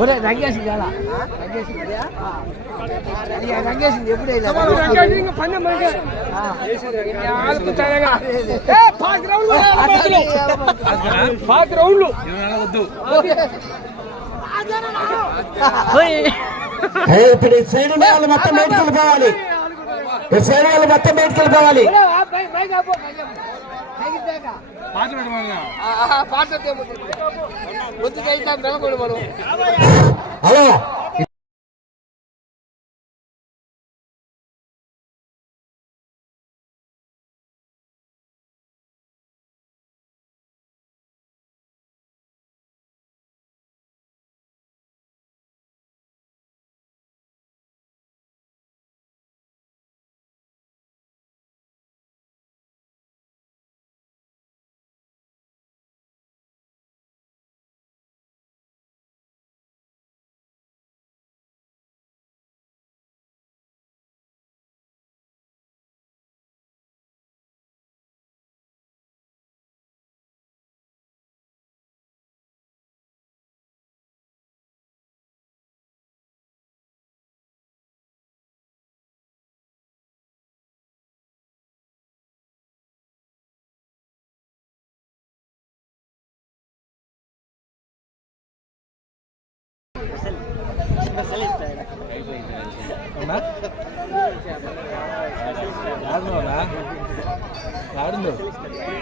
ఒరే రంగేసింది ఎలా రంగేసింది ఎప్పుడే ఇప్పుడు సైడ్ వాళ్ళు మొత్తం బయటకు వెళ్ళిపోవాలి. ఈ సైడ్ వాళ్ళు మొత్తం బయటకు వెళ్ళిపోవాలి. பாட்டு பாட்டு ஒத்துக்கை வரும் ஹலோ.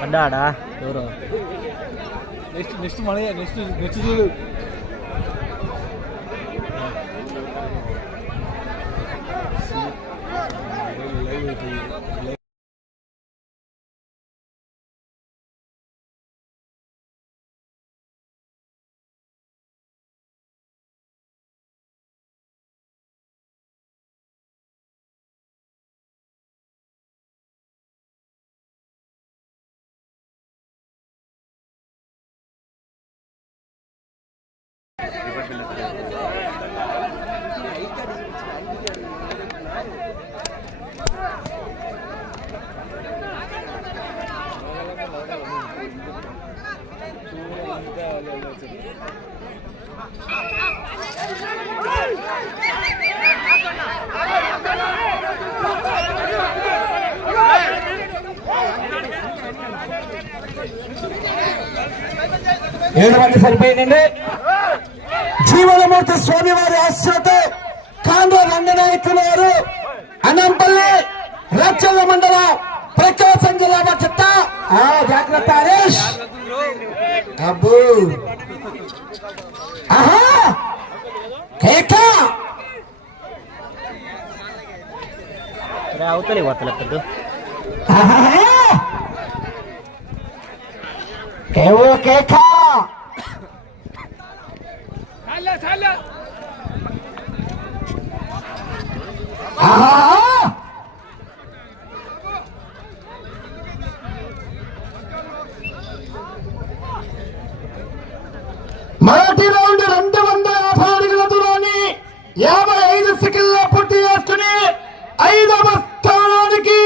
పడ్డాడా ఎవరు? నెక్స్ట్ నెక్స్ట్ మన నెక్స్ట్ నెక్స్ట్ చూడు. ఏడు మంది సరిపోయిందండి. జీవనమూర్తి స్వామి వారి ఆశ్రతో కాండ్ర రంగనాయకులు వారు అనంపల్లి రచ్చల మండల ప్రకాశం జిల్లా చెత్త ఆ జాగ్రత్త హరీష్. అబ్బు. ఆహా! కేక! అవతలి ఆహా! కేవో కేక ఆహా మొదటి రౌండ్ రెండు వందల యాభై అడుగుల దూరాన్ని యాభై ఐదు సెకండ్ల పూర్తి చేసుకుని ఐదవ స్థానానికి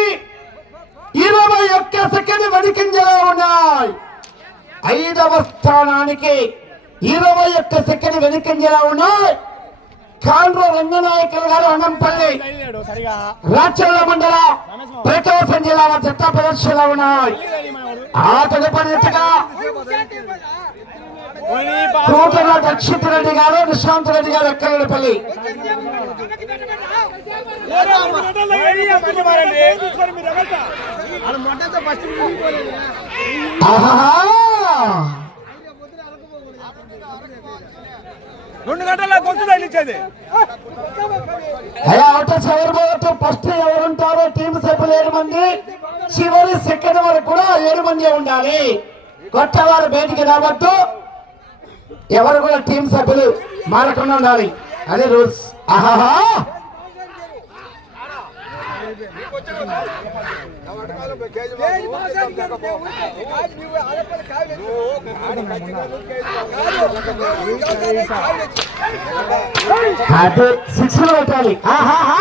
ఇరవై ఒక్క సెకండ్ వెనుకంజలో ఉన్నాయి. ఐదవ స్థానానికి ఇరవై ఒక్క సెకండ్ వెనుకంజలో ఉన్నాయి. కాండ్ర రంగనాయకులు గారు అనంపల్లి రాచర్ల మండల ప్రకాశం జిల్లా చెత్త ప్రదర్శనలో ఉన్నాయి ఆ తదుపరి ఎత్తుగా కోటల దక్షిత్ రెడ్డి గారు నిశాంత్ రెడ్డి గారు ఎక్కడపల్లి రెండు గంటల గొంతు తగిలించేది ఆట చివరి ఫస్ట్ ఎవరుంటారో టీం సభ్యులు ఏడు మంది చివరి సెకండ్ వరకు కూడా ఏడు మంది ఉండాలి. కొట్టవారు బయటికి రావద్దు. ఎవరు కూడా టీం సభ్యులు మారకుండా ఉండాలి. అదే రూల్స్ ఆహాహా! అదే సిక్స్ పెట్టాలి ఆహాహా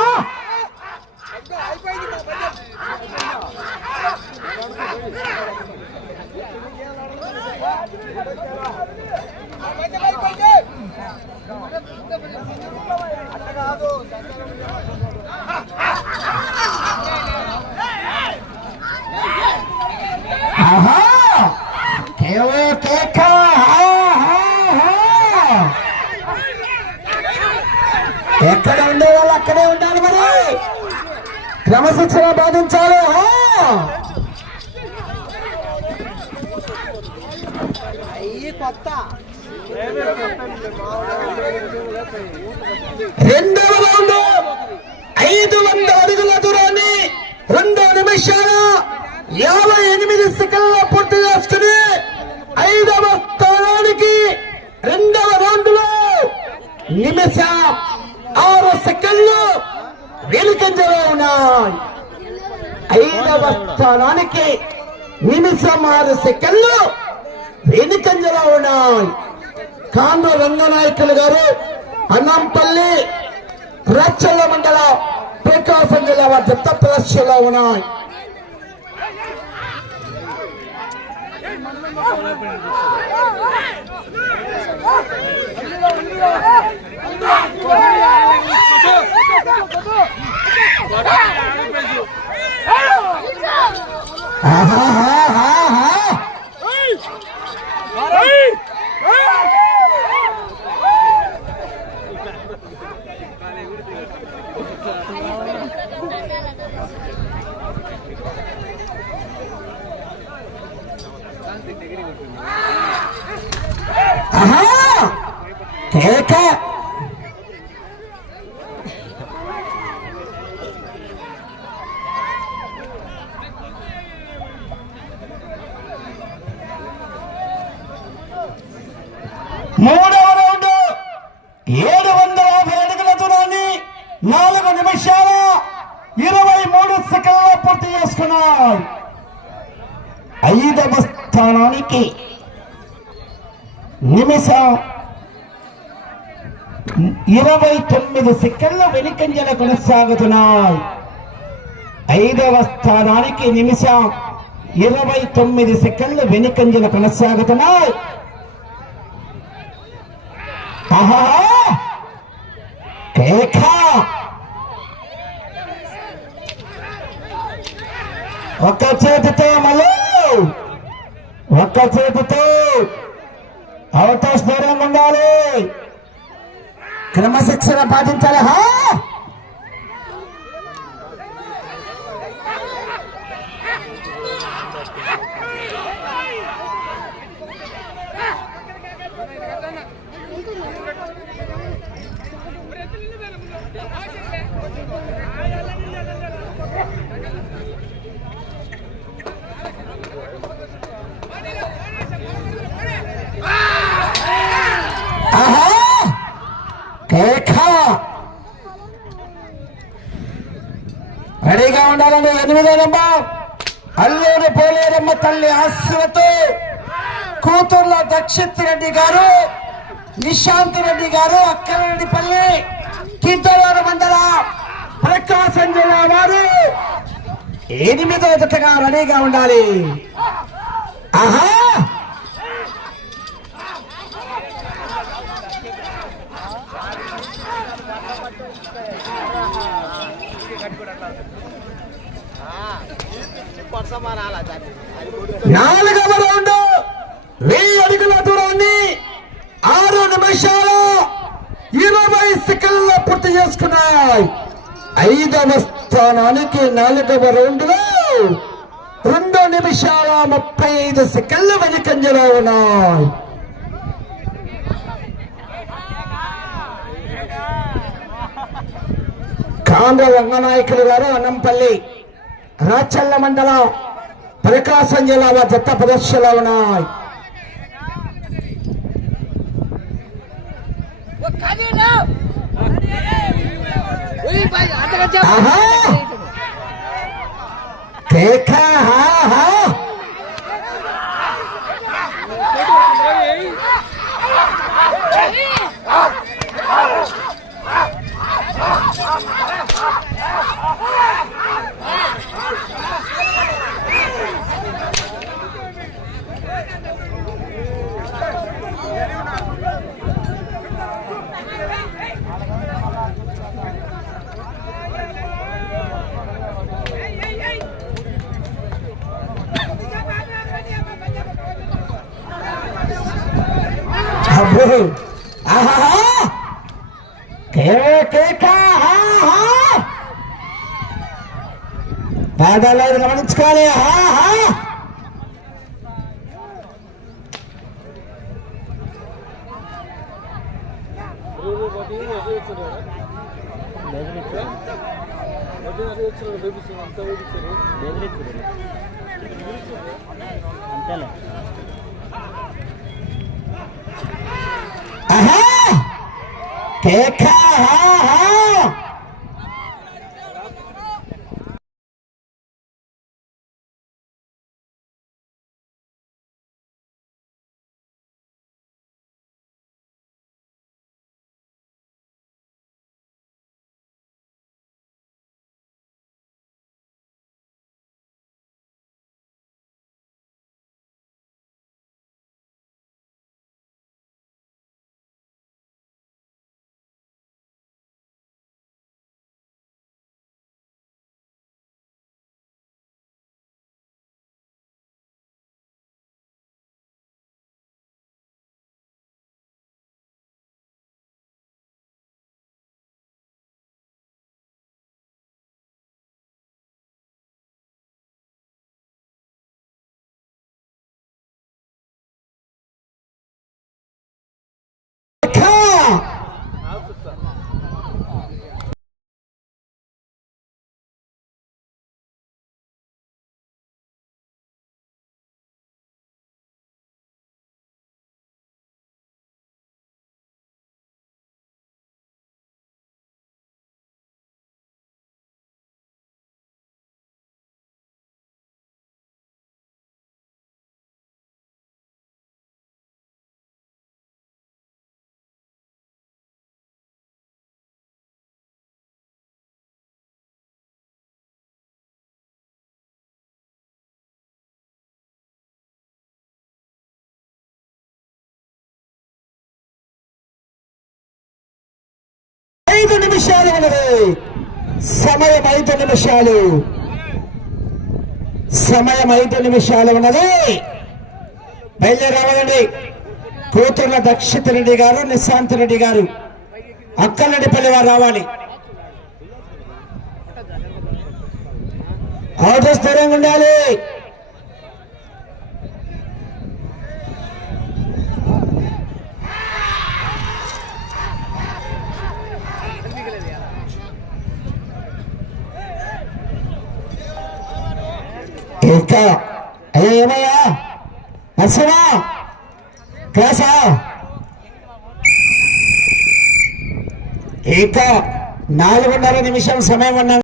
కాదు. కేవో కేక! ఆహాహా. ఎక్కడ ఉండే వాళ్ళు అక్కడే ఉండాలి మరి. క్రమశిక్షణ బాధించాలి కొత్త రెండవ రౌండ్ ఐదు వందల అడుగుల దూరాన్ని రెండు నిమిషాలు యాభై ఎనిమిది సెకండ్ల పూర్తి చేసుకుని ఐదవ స్థానానికి రెండవ రౌండ్లో నిమిష నిమిషం ఆరు సెకండ్లు వెనుకంజలో ఉన్నాయి. ఐదవ స్థానానికి నిమిషం ఆరు సెకండ్లు వెనుకంజలో ఉన్నాయి. కాండ్ర రంగనాయకులు గారు అన్నంపల్లి రచ్చల మండలం ప్రకాశం జిల్లా వారి చెత్త ప్రదర్శనలో ఉన్నాయి. Ah, ah, ah, ah, ah. Ei! Para aí! మూడవ రౌండ్ ఏడు వందల యాభై అడుగుల దూరాన్ని నాలుగు నిమిషాల ఇరవై మూడు సెకండ్ల పూర్తి చేసుకున్నాడు. ఐదవ స్థానానికి నిమిషం ఇరవై తొమ్మిది సెకండ్ల వెనుకంజల కొనసాగుతున్నాయి. ఐదవ స్థానానికి నిమిషం ఇరవై తొమ్మిది సెకండ్ల వెనుకంజల కొనసాగుతున్నాయి. ఆహా! కేక ఒక్క చేతితో మళ్ళీ! ఒక్క చేతితో అవకాశ దూరంగా ఉండాలి. క్రమశిక్షణ పాటించాలి. హా ఆహా కేక రెడీగా ఎనిమిదో నెంబర్ అల్లూరి పోలేరమ్మ తల్లి ఆశలతో కూతుర్ల దక్షిత్ రెడ్డి గారు నిశాంత్ రెడ్డి గారు అక్కరెడ్డిపల్లి కీర్తవాడ మండల ప్రకాశం జిల్లా వారు. ఎనిమిదో జతగా రెడీగా ఉండాలి. ఆహా! నాలుగవ రౌండ్ వెయ్యి అడుగుల దూరాన్ని ఆరు నిమిషాలు ఇరవై సెకండ్ల పూర్తి చేసుకున్నాయి. ఐదవ స్థానానికి నాలుగవ రౌండ్లో రెండు నిమిషాల ముప్పై ఐదు సెకండ్ల వెనుకంజలో ఉన్నాయి. కాంగ్రెస్ రంగనాయకులు గారు అన్నంపల్లి. రాచల్ల మండలం ప్రకాశం జిల్లా జత ప్రదర్శనలో ఉన్నాయి. ఆహా! కేక హా! హా ఆహా పాదాలు గమనించుకోవాలి. ఆహా హా బెదిరించుడు అంతేలే ఆహా కేక హా హా ఐదు నిమిషాలు ఉన్నది. సమయం ఐదు నిమిషాలు. సమయం ఐదు నిమిషాలు ఉన్నది. బయలుదేరి కూతుర్ల దక్షిత రెడ్డి గారు నిశాంత్ రెడ్డి గారు అక్కలరెడ్డిపల్లి వారు రావాలి. ఆర్డర్స్ దూరంగా ఉండాలి. ఇంకా అయ్యో ఏమయ్యా? నర్సమా క్లాసా? ఇంకా నాలుగున్నర నిమిషం సమయం ఉన్నాం